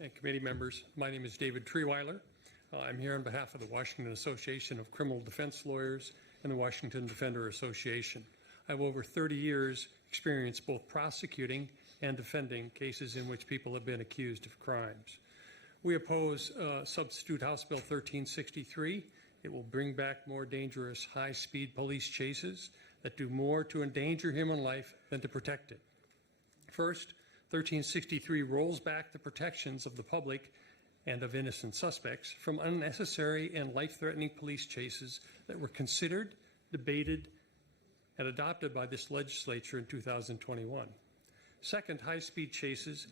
and committee members. My name is David Treeweiler. I'm here on behalf of the Washington Association of Criminal Defense Lawyers and the Washington Defender Association. I have over 30 years experience both prosecuting and defending cases in which people have been accused of crimes. We oppose Substitute House Bill 1363. It will bring back more dangerous high-speed police chases that do more to endanger human life than to protect it. First, 1363 rolls back the protections of the public and of innocent suspects from unnecessary and life-threatening police chases that were considered, debated, and adopted by this legislature in 2021. Second, high-speed chases,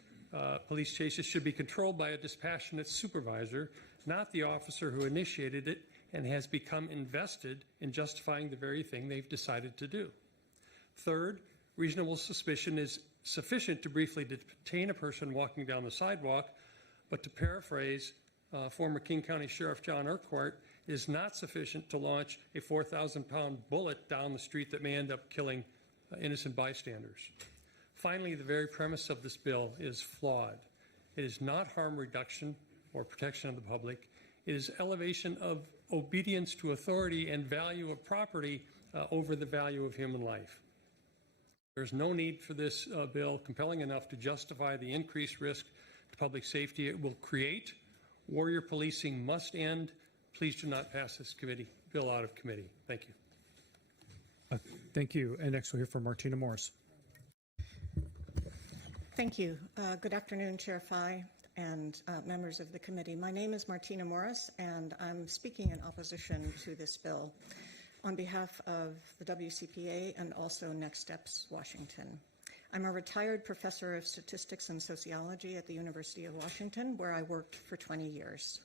police chases should be controlled by a dispassionate supervisor, not the officer who initiated it and has become invested in justifying the very thing they've decided to do. Third, reasonable suspicion is sufficient to briefly detain a person walking down the sidewalk, but to paraphrase former King County Sheriff John Urquhart, is not sufficient to launch a 4,000-pound bullet down the street that may end up killing innocent bystanders. Finally, the very premise of this bill is flawed. It is not harm reduction or protection of the public. It is elevation of obedience to authority and value of property over the value of human life. There's no need for this bill compelling enough to justify the increased risk to public safety it will create. Warrior policing must end. Please do not pass this bill out of committee. Thank you. Thank you. And next we'll hear from Martina Morris. Thank you. Good afternoon, Chair Fye and members of the committee. My name is Martina Morris, and I'm speaking in opposition to this bill on behalf of the WCPA and also Next Steps Washington. I'm a retired professor of statistics and sociology at the University of Washington, where I worked for 20 years.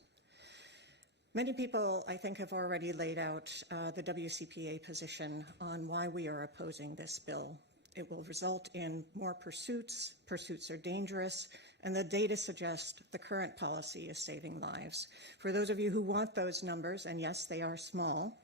Many people, I think, have already laid out the WCPA position on why we are opposing this bill. It will result in more pursuits. Pursuits are dangerous, and the data suggest the current policy is saving lives. For those of you who want those numbers, and yes, they are small,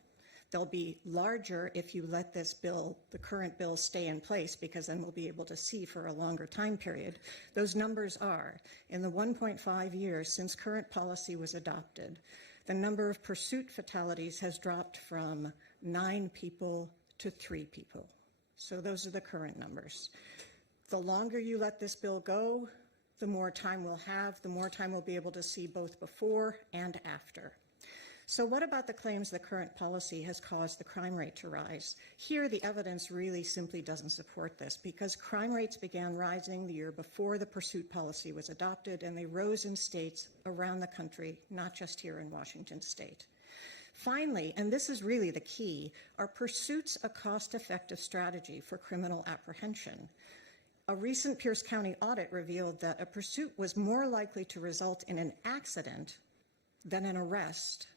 they'll be larger if you let this bill, the current bill, stay in place, because then we'll be able to see for a longer time period. Those numbers are, in the 1.5 years since current policy was adopted, the number of pursuit fatalities has dropped from 9 people to 3 people. So those are the current numbers. The longer you let this bill go, the more time we'll have, the more time we'll be able to see both before and after. So what about the claims that current policy has caused the crime rate to rise? Here, the evidence really simply doesn't support this, because crime rates began rising the year before the pursuit policy was adopted, and they rose in states around the country, not just here in Washington state. Finally, and this is really the key, are pursuits a cost-effective strategy for criminal apprehension? A recent Pierce County audit revealed that a pursuit was more likely to result in an accident than an arrest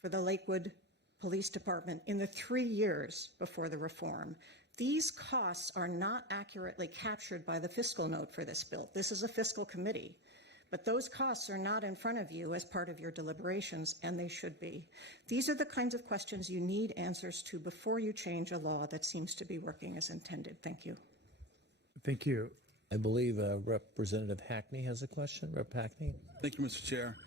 for the Lakewood Police Department in the 3 years before the reform. These costs are not accurately captured by the fiscal note for this bill. This is a fiscal committee, but those costs are not in front of you as part of your deliberations, and they should be. These are the kinds of questions you need answers to before you change a law that seems to be working as intended. Thank you. Thank you. I believe Representative Hackney has a question. Rep. Hackney. Thank you, Mr. Chair.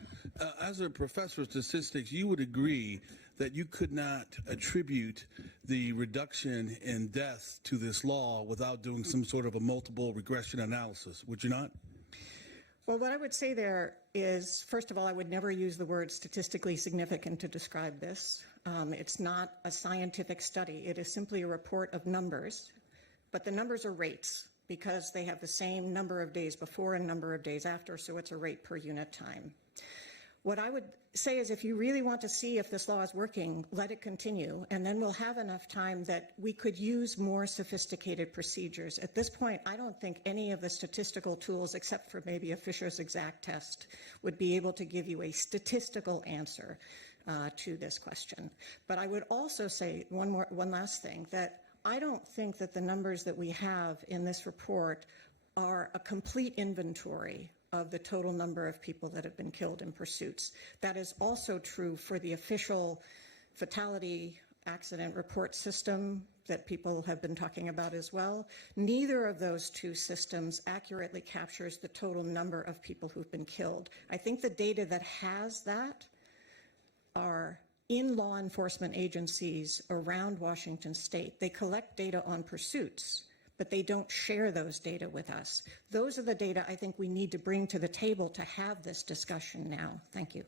As a professor of statistics, you would agree that you could not attribute the reduction in deaths to this law without doing some sort of a multiple regression analysis, would you not? Well, what I would say there is, first of all, I would never use the word statistically significant to describe this. It's not a scientific study. It is simply a report of numbers, but the numbers are rates, because they have the same number of days before and number of days after, so it's a rate per unit time. What I would say is, if you really want to see if this law is working, let it continue, and then we'll have enough time that we could use more sophisticated procedures. At this point, I don't think any of the statistical tools, except for maybe a Fisher's exact test, would be able to give you a statistical answer to this question. But I would also say one last thing, that I don't think that the numbers that we have in this report are a complete inventory of the total number of people that have been killed in pursuits. That is also true for the official fatality accident report system that people have been talking about as well. Neither of those two systems accurately captures the total number of people who've been killed. I think the data that has that are in law enforcement agencies around Washington state. They collect data on pursuits, but they don't share those data with us. Those are the data I think we need to bring to the table to have this discussion now. Thank you.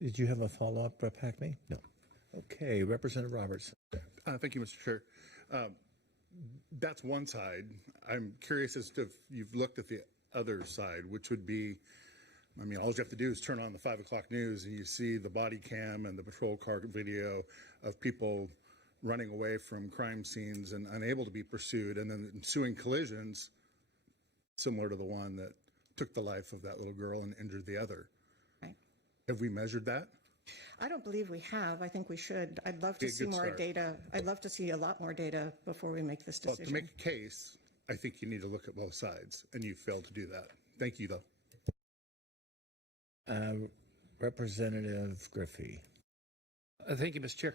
Did you have a follow-up, Rep. Hackney? No. Okay, Representative Roberts. Thank you, Mr. Chair. That's one side. I'm curious as to if you've looked at the other side, which would be, I mean, all you have to do is turn on the 5 o'clock news and you see the body cam and the patrol car video of people running away from crime scenes and unable to be pursued, and then ensuing collisions similar to the one that took the life of that little girl and injured the other. Right. Have we measured that? I don't believe we have. I think we should. I'd love to Be a see good more start. data. I'd love to see a lot more data before we make this Well, decision. to make a case, I think you need to look at both sides, and you failed to do that. Thank you, though. Representative Griffey. Thank you, Mr. Chair.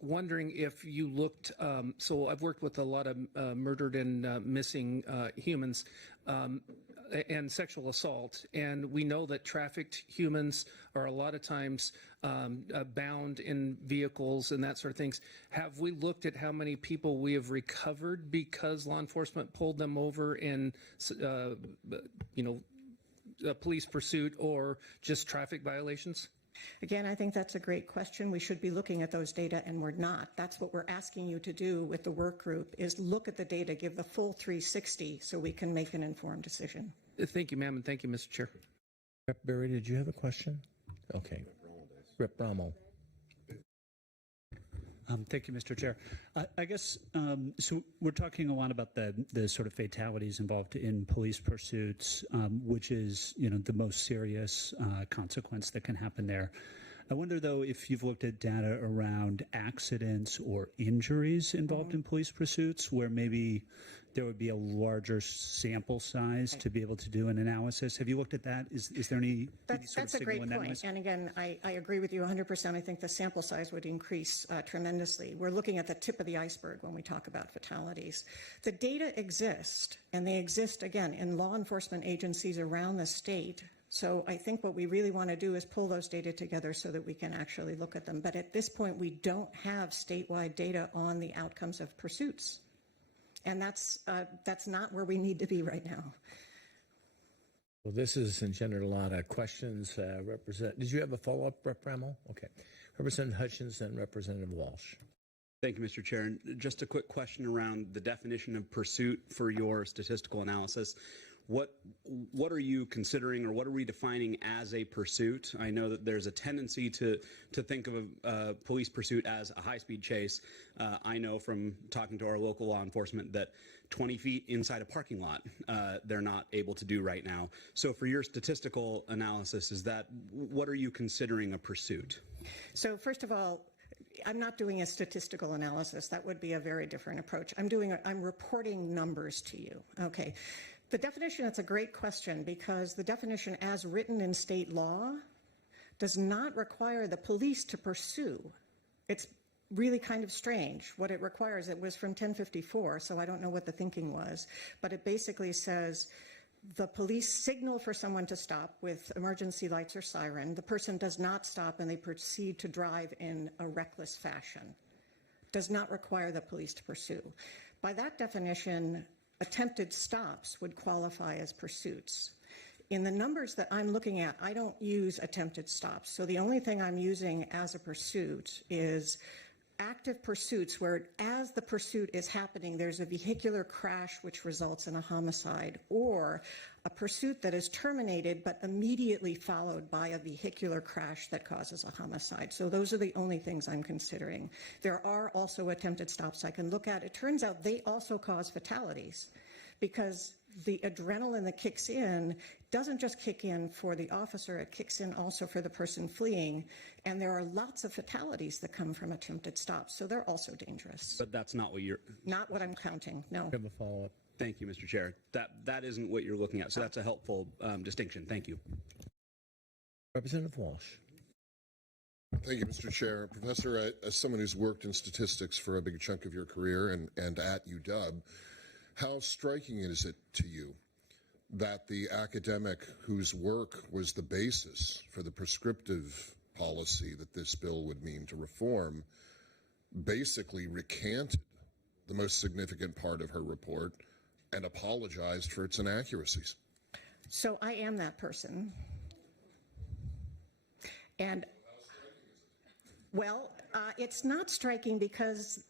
Wondering if you looked, so I've worked with a lot of murdered and missing humans and sexual assault, and we know that trafficked humans are a lot of times bound in vehicles and that sort of things. Have we looked at how many people we have recovered because law enforcement pulled them over in, a police pursuit or just traffic violations? Again, I think that's a great question. We should be looking at those data, and we're not. That's what we're asking you to do with the work group, is look at the data, give the full 360 so we can make an informed decision. Thank you, ma'am, and thank you, Mr. Chair. Rep. Berry, did you have a question? Okay. Rep. Rommel. Thank you, Mr. Chair. I guess, so we're talking a lot about the sort of fatalities involved in police pursuits, which is, the most serious consequence that can happen there. I wonder, though, if you've looked at data around accidents or injuries involved in police pursuits, where maybe there would be a larger sample size to be able to do an analysis. Have you looked at that? Is there any That's a great point. And again, I agree with you 100%. I think the sample size would increase tremendously. We're looking at the tip of the iceberg when we talk about fatalities. The data exist, and they exist, again, in law enforcement agencies around the state. So I think what we really want to do is pull those data together so that we can actually look at them. But at this point, we don't have statewide data on the outcomes of pursuits. And that's not where we need to be right now. Well, this has engendered a lot of questions. Did you have a follow-up, Rep. Rommel? Okay. Representative Hutchins and Representative Walsh. Thank you, Mr. Chair. And just a quick question around the definition of pursuit for your statistical analysis. What are you considering, or what are we defining as a pursuit? I know that there's a tendency to think of a police pursuit as a high-speed chase. I know from talking to our local law enforcement that 20 feet inside a parking lot, they're not able to do right now. So for your statistical analysis, what are you considering a pursuit? So first of all, I'm not doing a statistical analysis. That would be a very different approach. I'm reporting numbers to you. Okay. The definition, it's a great question, because the definition as written in state law does not require the police to pursue. It's really kind of strange. What it requires, it was from 1054, so I don't know what the thinking was, but it basically says the police signal for someone to stop with emergency lights or siren. The person does not stop and they proceed to drive in a reckless fashion. Does not require the police to pursue. By that definition, attempted stops would qualify as pursuits. In the numbers that I'm looking at, I don't use attempted stops. So the only thing I'm using as a pursuit is active pursuits where as the pursuit is happening, there's a vehicular crash which results in a homicide, or a pursuit that is terminated but immediately followed by a vehicular crash that causes a homicide. So those are the only things I'm considering. There are also attempted stops I can look at. It turns out they also cause fatalities, because the adrenaline that kicks in doesn't just kick in for the officer, it kicks in also for the person fleeing. And there are lots of fatalities that come from attempted stops, so they're also dangerous. But that's not what you're... Not what I'm counting, no. Have a follow-up. Thank you, Mr. Chair. That isn't what you're looking at, so that's a helpful distinction. Thank you. Representative Walsh. Thank you, Mr. Chair. Professor, as someone who's worked in statistics for a big chunk of your career and at UW, how striking is it to you that the academic whose work was the basis for the prescriptive policy that this bill would mean to reform basically recanted the most significant part of her report and apologized for its inaccuracies? So I am that person. And well, it's not striking because,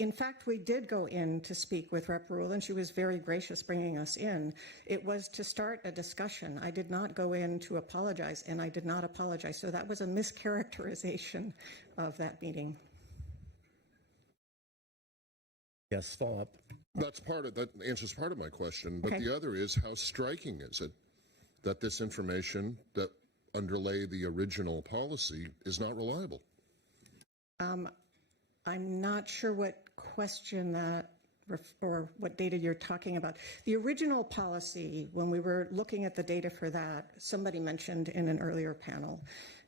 in fact, we did go in to speak with Rep. Rule, and she was very gracious bringing us in. It was to start a discussion. I did not go in to apologize, and I did not apologize. So that was a mischaracterization of that meeting. Yes, follow up. That answers part of my question, but Okay. the other is, how striking is it that this information that underlay the original policy is not reliable? I'm not sure what question that or what data you're talking about. The original policy, when we were looking at the data for that, somebody mentioned in an earlier panel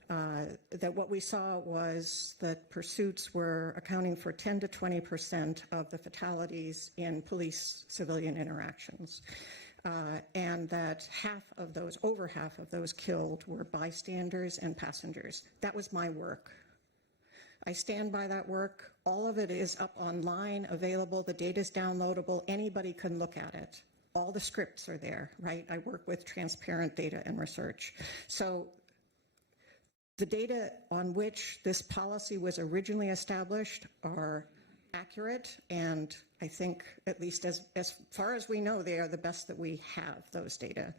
that what we saw was that pursuits were accounting for 10 to 20% of the fatalities in police-civilian interactions. And that over half of those killed were bystanders and passengers. That was my work. I stand by that work. All of it is up online, available. The data is downloadable. Anybody can look at it. All the scripts are there, right? I work with transparent data and research. So the data on which this policy was originally established are accurate, and I think, at least as far as we know, they are the best that we have, those data.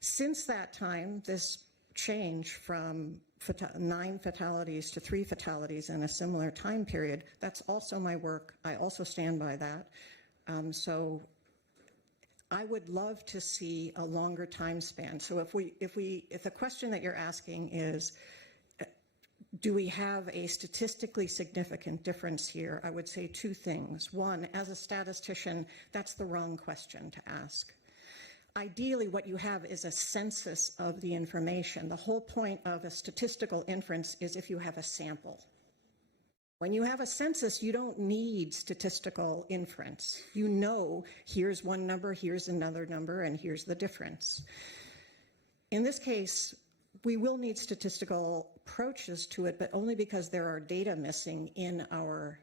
Since that time, this change from 9 fatalities to 3 fatalities in a similar time period, that's also my work. I also stand by that. So I would love to see a longer time span. So if the question that you're asking is, do we have a statistically significant difference here? I would say 2 things. One, as a statistician, that's the wrong question to ask. Ideally, what you have is a census of the information. The whole point of a statistical inference is if you have a sample. When you have a census, you don't need statistical inference. You know, here's one number, here's another number, and here's the difference. In this case, we will need statistical approaches to it, but only because there are data missing in our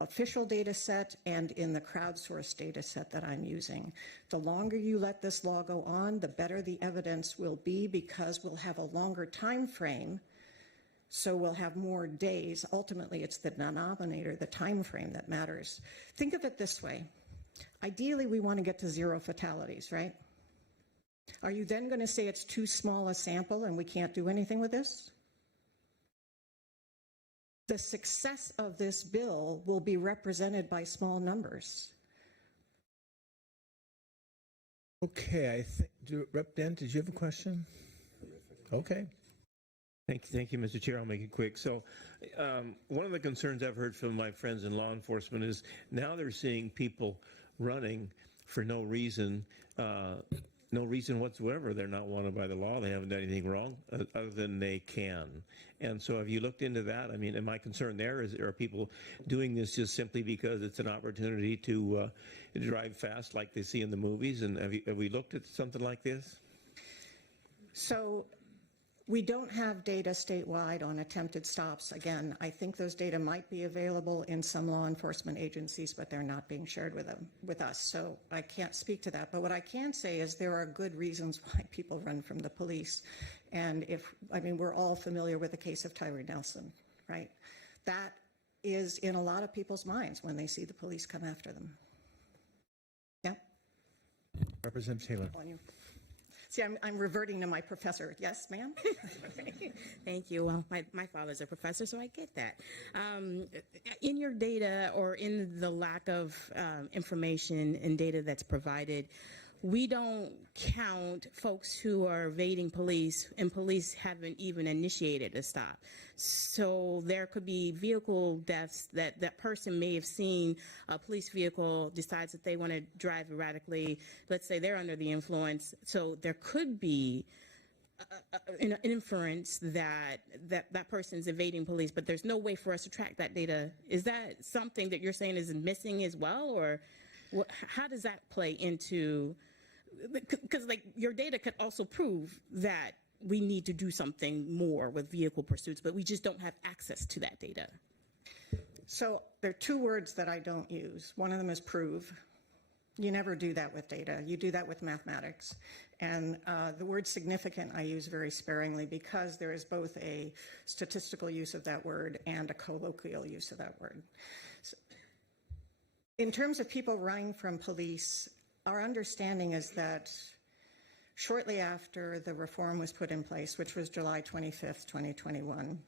official data set and in the crowdsourced data set that I'm using. The longer you let this law go on, the better the evidence will be, because we'll have a longer time frame, so we'll have more days. Ultimately, it's the denominator, the time frame, that matters. Think of it this way. Ideally, we want to get to 0 fatalities, right? Are you then going to say it's too small a sample and we can't do anything with this? The success of this bill will be represented by small numbers. Okay, I think, Rep. Dent, did you have a question? Okay. Thank you, Mr. Chair. I'll make it quick. So one of the concerns I've heard from my friends in law enforcement is now they're seeing people running for no reason whatsoever. They're not wanted by the law. They haven't done anything wrong other than they can. And so have you looked into that? I mean, my concern there is, are people doing this just simply because it's an opportunity to drive fast like they see in the movies? And have we looked at something like this? So we don't have data statewide on attempted stops. Again, I think those data might be available in some law enforcement agencies, but they're not being shared with us. So I can't speak to that. But what I can say is there are good reasons why people run from the police. And we're all familiar with the case of Tyree Nelson, right? That is in a lot of people's minds when they see the police come after them. Yeah? Representative Taylor. On you. See, I'm reverting to my professor. Yes, ma'am? Thank you. Well, my father's a professor, so I get that. In your data, or in the lack of information and data that's provided, we don't count folks who are evading police, and police haven't even initiated a stop. So there could be vehicle deaths that person may have seen a police vehicle, decides that they want to drive erratically. Let's say they're under the influence. So there could be an inference that that person's evading police, but there's no way for us to track that data. Is that something that you're saying is missing as well, or how does that play into? Because like your data could also prove that we need to do something more with vehicle pursuits, but we just don't have access to that data. So there are two words that I don't use. One of them is prove. You never do that with data. You do that with mathematics. And the word significant I use very sparingly because there is both a statistical use of that word and a colloquial use of that word. So, in terms of people running from police, our understanding is that shortly after the reform was put in place, which was July 25th, 2021,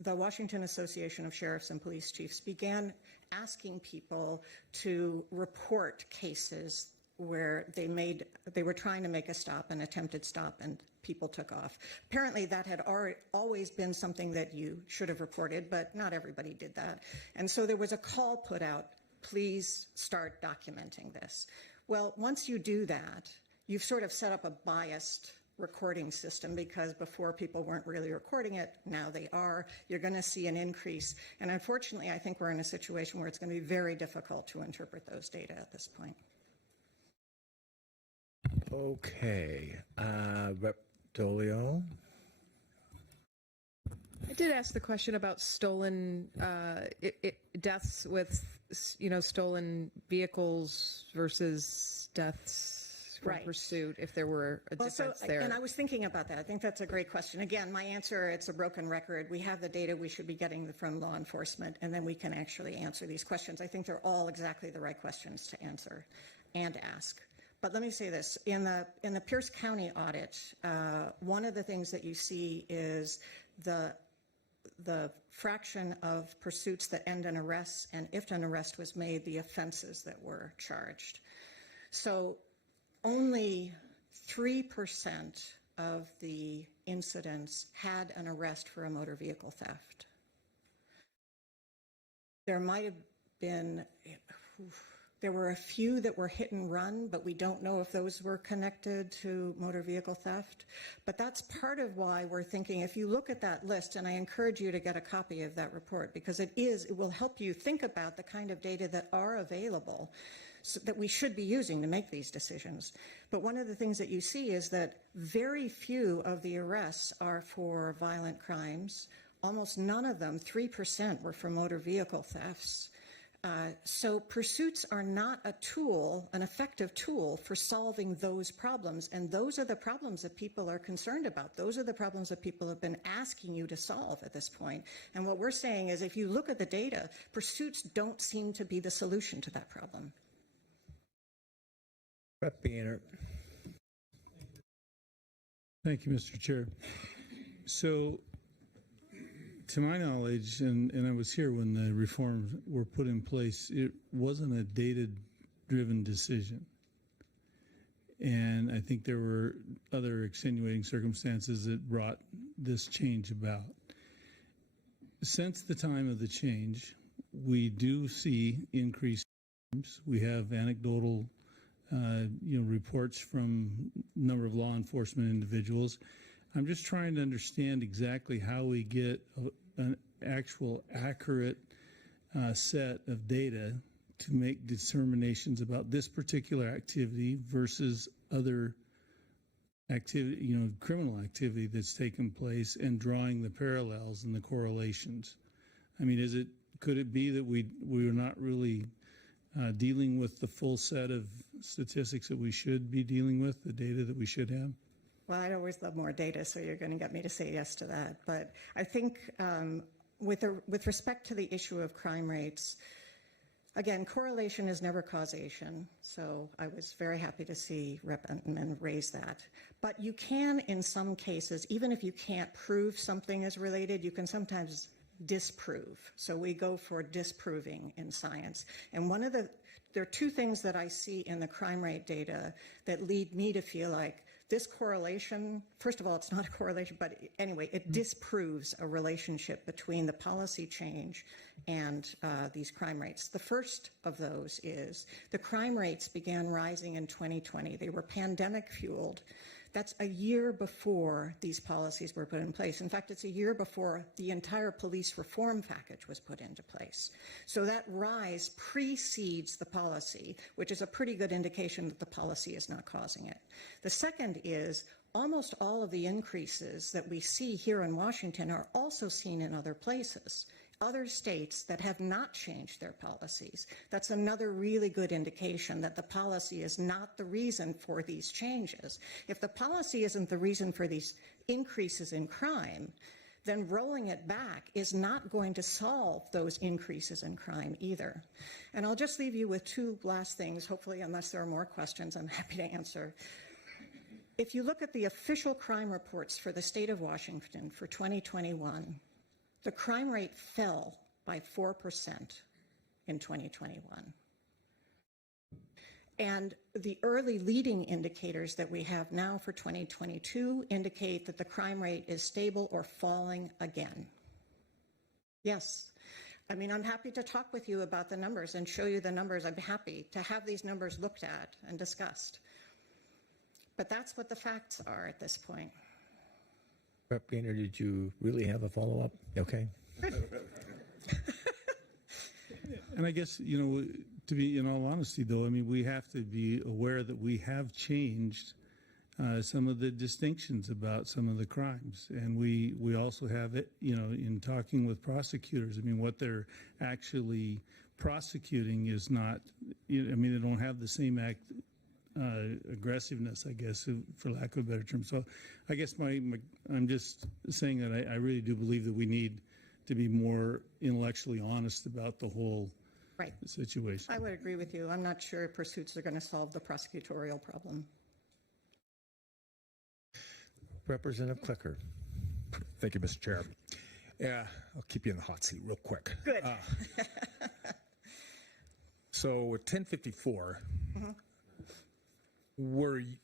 the Washington Association of Sheriffs and Police Chiefs began asking people to report cases where they were trying to make a stop, an attempted stop, and people took off. Apparently that had always been something that you should have reported, but not everybody did that. And so there was a call put out, please start documenting this. Well, once you do that, you've sort of set up a biased recording system because before people weren't really recording it, now they are. You're going to see an increase. And unfortunately, I think we're in a situation where it's going to be very difficult to interpret those data at this point. Okay. Rep. Dolio. I did ask the question about stolen deaths with, stolen vehicles versus deaths from Right. pursuit, if there were a difference there. And I was thinking about that. I think that's a great question. Again, my answer, it's a broken record. We have the data we should be getting from law enforcement, and then we can actually answer these questions. I think they're all exactly the right questions to answer and ask. But let me say this, in the Pierce County audit, one of the things that you see is the fraction of pursuits that end in arrests, and if an arrest was made, the offenses that were charged. So only 3% of the incidents had an arrest for a motor vehicle theft. There might have been, there were a few that were hit and run, but we don't know if those were connected to motor vehicle theft. But that's part of why we're thinking, if you look at that list, and I encourage you to get a copy of that report, because it will help you think about the kind of data that are available that we should be using to make these decisions. But one of the things that you see is that very few of the arrests are for violent crimes. Almost none of them, 3%, were for motor vehicle thefts. So pursuits are not a tool, an effective tool for solving those problems. And those are the problems that people are concerned about. Those are the problems that people have been asking you to solve at this point. And what we're saying is if you look at the data, pursuits don't seem to be the solution to that problem. Rep. Biener. Thank you, Mr. Chair. So, to my knowledge, and I was here when the reforms were put in place, it wasn't a data-driven decision. And I think there were other extenuating circumstances that brought this change about. Since the time of the change, we do see increased crimes. We have anecdotal reports from a number of law enforcement individuals. I'm just trying to understand exactly how we get an actual accurate set of data to make determinations about this particular activity versus other activity, criminal activity that's taken place, and drawing the parallels and the correlations. I mean, could it be that we're not really dealing with the full set of statistics that we should be dealing with, the data that we should have? Well, I'd always love more data, so you're going to get me to say yes to that. But I think with respect to the issue of crime rates, again, correlation is never causation. So I was very happy to see Rep. Entman raise that. But you can, in some cases, even if you can't prove something is related, you can sometimes disprove. So we go for disproving in science. And there are two things that I see in the crime rate data that lead me to feel like this correlation, first of all, it's not a correlation, but anyway, it disproves a relationship between the policy change and these crime rates. The first of those is the crime rates began rising in 2020. They were pandemic fueled. That's a year before these policies were put in place. In fact, it's a year before the entire police reform package was put into place. So that rise precedes the policy, which is a pretty good indication that the policy is not causing it. The second is almost all of the increases that we see here in Washington are also seen in other places. Other states that have not changed their policies. That's another really good indication that the policy is not the reason for these changes. If the policy isn't the reason for these increases in crime, then rolling it back is not going to solve those increases in crime either. And I'll just leave you with two last things, hopefully, unless there are more questions, I'm happy to answer. If you look at the official crime reports for the state of Washington for 2021, the crime rate fell by 4% in 2021. And the early leading indicators that we have now for 2022 indicate that the crime rate is stable or falling again. Yes. I mean, I'm happy to talk with you about the numbers and show you the numbers. I'm happy to have these numbers looked at and discussed. But that's what the facts are at this point. Rep. Gaynor, did you really have a follow-up? Okay. And I guess, to be in all honesty, though, I mean, we have to be aware that we have changed some of the distinctions about some of the crimes. And we also have it, in talking with prosecutors, I mean, what they're actually prosecuting is not, they don't have the same aggressiveness, I guess, for lack of a better term. So I guess I'm just saying that I really do believe that we need to be more intellectually honest about the whole situation. I would agree with you. I'm not sure pursuits are going to solve the prosecutorial problem. Representative Clicker. Thank you, Mr. Chair. Yeah, I'll keep you in the hot seat real quick. Good. So with 1054,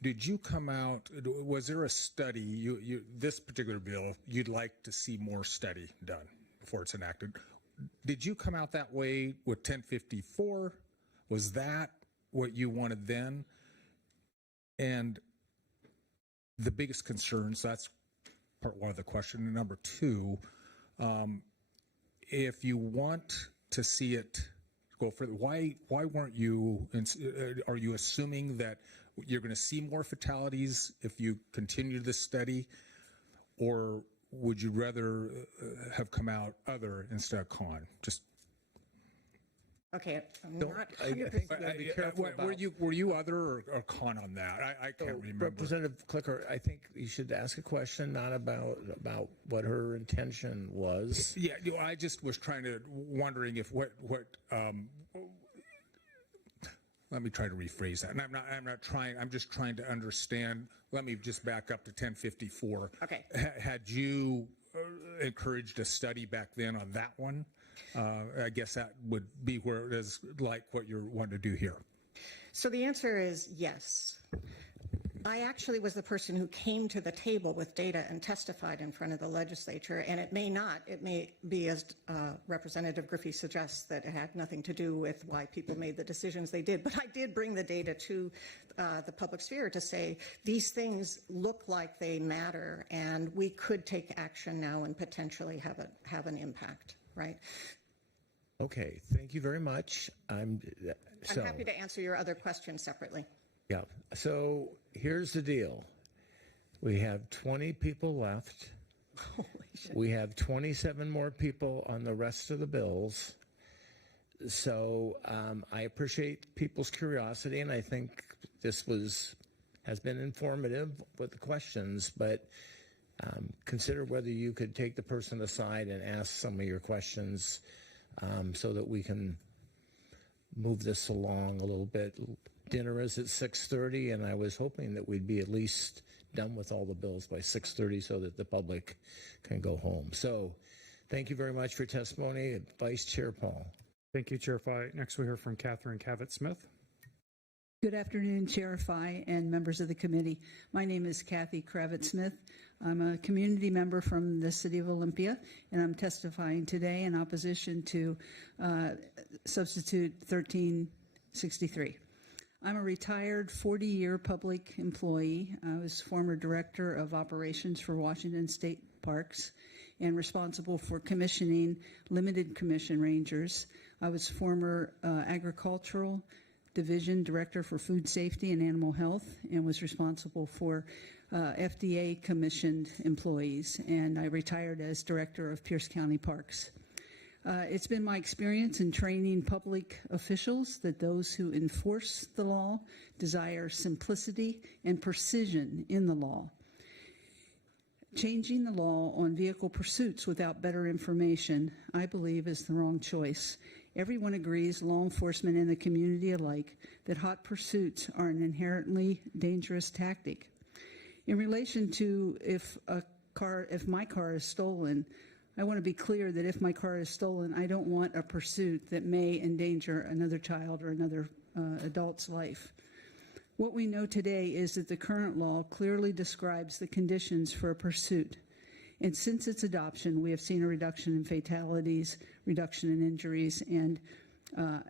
did you come out, was there a study, this particular bill, you'd like to see more study done before it's enacted? Did you come out that way with 1054? Was that what you wanted then? And the biggest concerns, that's part one of the question. And number two, if you want to see it go further, why weren't you, are you assuming that you're going to see more fatalities if you continue this study, or would you rather have come out other instead of con? Just okay, I'm not 100%. Were you other or con on that? I can't remember. Representative Clicker, I think you should ask a question not about what her intention was. Yeah, I just was wondering if what let me try to rephrase that. And I'm just trying to understand. Let me just back up to 1054. Okay. Had you encouraged a study back then on that one? I guess that would be where it is like what you're wanting to do here. So the answer is yes. I actually was the person who came to the table with data and testified in front of the legislature, and it may be as Representative Griffey suggests, that it had nothing to do with why people made the decisions they did, but I did bring the data to the public sphere to say these things look like they matter, and we could take action now and potentially have an impact, right? Okay, thank you very much. I'm happy to answer your other questions separately. Yeah, so here's the deal. We have 20 people left. Holy shit. We have 27 more people on the rest of the bills. So I appreciate people's curiosity, and I think this has been informative with the questions, but consider whether you could take the person aside and ask some of your questions so that we can move this along a little bit. Dinner is at 6:30, and I was hoping that we'd be at least done with all the bills by 6:30 so that the public can go home. So thank you very much for your testimony. Vice Chair Paul. Thank you, Chair Fye. Next, we hear from Catherine Cavett-Smith. Good afternoon, Chair Fye and members of the committee. My name is Kathy Kravitz-Smith. I'm a community member from the city of Olympia, and I'm testifying today in opposition to substitute 1363. I'm a retired 40-year public employee. I was former director of operations for Washington State Parks and responsible for commissioning limited commission rangers. I was former agricultural division director for food safety and animal health and was responsible for FDA commissioned employees. And I retired as director of Pierce County Parks. It's been my experience in training public officials that those who enforce the law desire simplicity and precision in the law. Changing the law on vehicle pursuits without better information, I believe, is the wrong choice. Everyone agrees, law enforcement and the community alike, that hot pursuits are an inherently dangerous tactic. In relation to if my car is stolen, I want to be clear that if my car is stolen, I don't want a pursuit that may endanger another child or another adult's life. What we know today is that the current law clearly describes the conditions for a pursuit. And since its adoption, we have seen a reduction in fatalities, reduction in injuries, and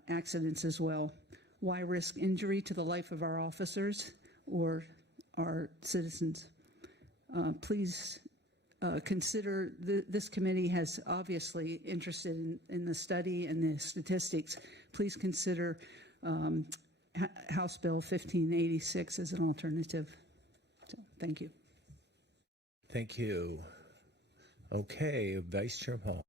accidents as well. Why risk injury to the life of our officers or our citizens? Please consider, this committee has obviously interested in the study and the statistics. Please consider House Bill 1586 as an alternative. So, thank you. Thank you. Okay, Vice Chair Hall.